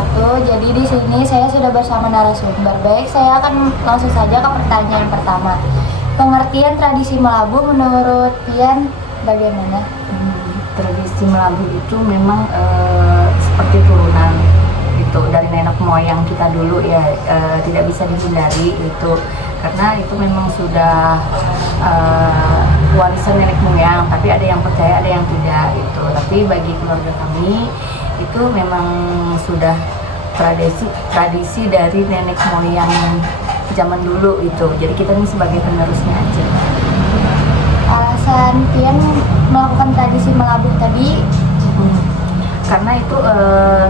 wabarakatuh. Jadi di sini saya sudah bersama narasumber. Baik, saya akan langsung saja ke pertanyaan pertama. Pengertian tradisi melabuh menurut Pian bagaimana? Tradisi melabuh itu memang seperti turunan itu dari nenek moyang kita dulu ya, tidak bisa dihindari itu karena itu memang sudah warisan nenek moyang, tapi ada yang percaya ada yang tidak itu. Tapi bagi keluarga kami itu memang sudah tradisi dari nenek moyang zaman dulu itu. Jadi kita ini sebagai penerusnya aja. Alasan Pian melakukan tradisi melabuh tadi? Karena itu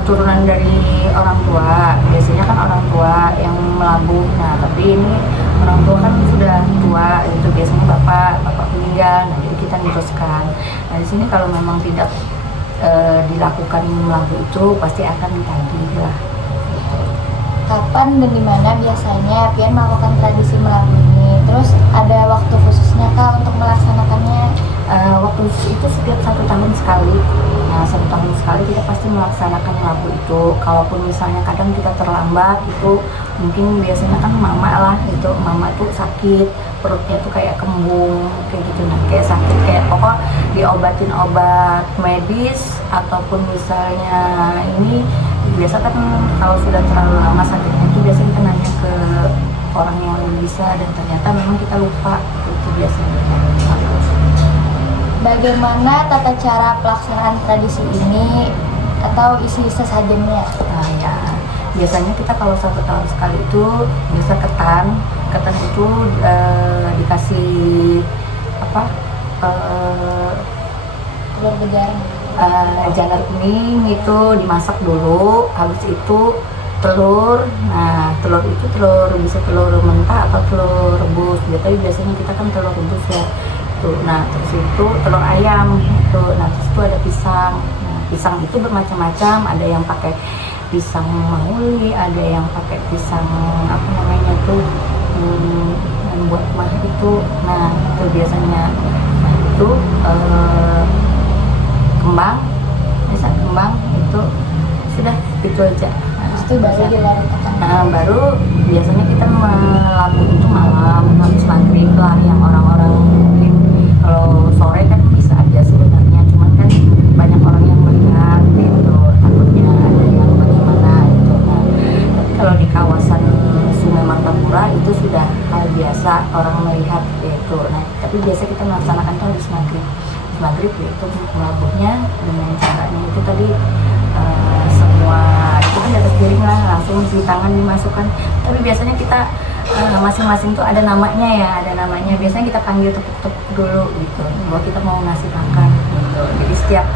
turunan dari orang tua. Biasanya kan orang tua yang melabuh. Nah, tapi ini orang tua kan sudah tua itu, biasanya bapak meninggal. Nah, jadi kita meneruskan. Nah, di sini kalau memang tidak dilakukan melabuh itu pasti akan ditagih lah. Kapan dan di mana biasanya Pian melakukan tradisi melabuh ini? Terus ada waktu khususnya kah untuk melaksanakannya? Waktu itu setiap 1 tahun sekali. Nah, 1 tahun sekali kita pasti melaksanakan melabuh itu. Kalaupun misalnya kadang kita terlambat itu, mungkin biasanya kan mama tuh sakit, perutnya tuh kayak kembung kayak gitu. Nah, kayak sakit, kayak pokok diobatin obat medis ataupun misalnya ini biasa kan kalau sudah terlalu lama sakitnya itu biasanya kita nanya ke orang yang bisa dan ternyata memang kita lupa itu biasanya. Bagaimana tata cara pelaksanaan tradisi ini atau isi sesajennya? Nah ya, biasanya kita kalau 1 tahun sekali itu bisa ketan itu dikasih apa? Telur bejarang. Jalan kuning itu dimasak dulu, habis itu telur. Nah, telur itu bisa telur mentah atau telur rebus. Biasanya kita kan telur rebus ya. Tuh, nah terus itu telur ayam itu. Nah, terus itu ada pisang. Nah, pisang itu bermacam-macam, ada yang pakai pisang mahuli, ada yang pakai pisang apa namanya tuh yang buat mah itu. Nah, itu biasanya. Nah, itu kembang itu sudah itu aja. Itu baru dilarutkan. Nah, baru biasanya kita melabuh itu malam habis maghrib lah, yang orang-orang mungkin kalau sore kan bisa aja sebenarnya, cuman kan banyak orang yang melihat gitu, takutnya ada yang bagaimana itu. Nah, tapi kalau di kawasan Sungai Martapura itu sudah hal biasa orang melihat gitu. Nah, tapi biasa kita melaksanakan itu habis maghrib yaitu melabuhnya dengan caranya itu tadi semua itu kan di atas piring lah, langsung di tangan dimasukkan. Tapi biasanya kita masing-masing tuh ada namanya ya, biasanya kita panggil tepuk-tepuk dulu gitu bahwa kita mau ngasih makan gitu. Jadi setiap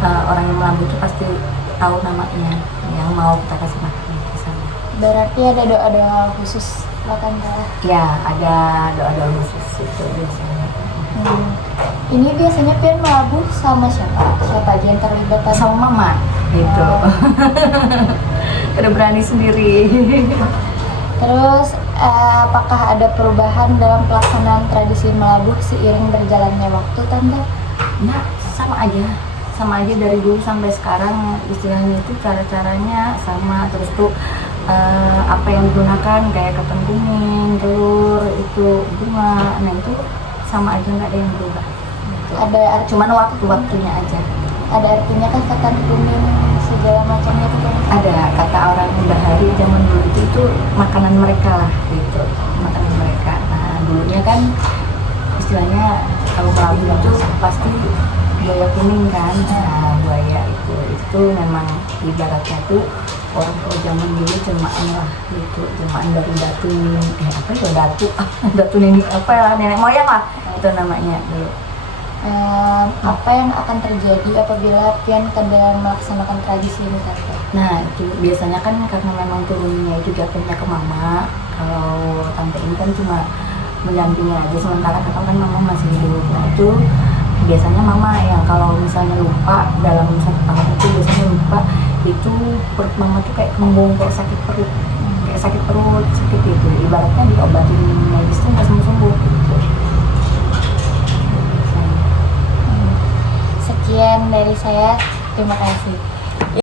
orang yang melabuh itu pasti tahu namanya yang mau kita kasih makan di sana. Berarti ada doa-doa khusus bahkan kah? Ya, ada doa-doa khusus itu biasanya. Ini biasanya Pian melabuh sama siapa? Siapa aja yang terlibat? Sama mama gitu. Udah berani sendiri. Terus apakah ada perubahan dalam pelaksanaan tradisi melabuh seiring berjalannya waktu, Tante? Nah, sama aja dari dulu sampai sekarang, istilahnya itu cara-caranya sama. Terus tuh apa yang digunakan kayak ketan kuning, telur, itu bunga, nah itu sama aja, nggak ada yang berubah gitu. Ada cuman waktunya aja. Ada artinya kan ketan kuning segala macamnya itu kan? Ada, kata orang Bahari zaman dulu itu makanan mereka lah gitu, makanan mereka. Nah, dulunya kan istilahnya kalau melabuh itu pasti buaya kuning kan. Nah, buaya itu memang ibaratnya tuh orang tua zaman dulu jelmaan lah gitu, jelmaan dari datu nenek apa ya, nenek moyang lah itu namanya dulu. Apa yang akan terjadi apabila Pian sedang melaksanakan tradisi ini, Tante? Nah, itu biasanya kan karena memang turunnya itu jatuhnya ke mama. Kalau tante ini kan cuma mendampingi aja, sementara kakak kan mama masih hidup. Nah, itu biasanya mama yang kalau misalnya lupa dalam 1 tahun itu biasanya lupa, itu perut mama tuh kayak kembung, kayak sakit perut sakit itu, ibaratnya diobatin medis tuh nggak sembuh gitu. Sekian dari saya, terima kasih.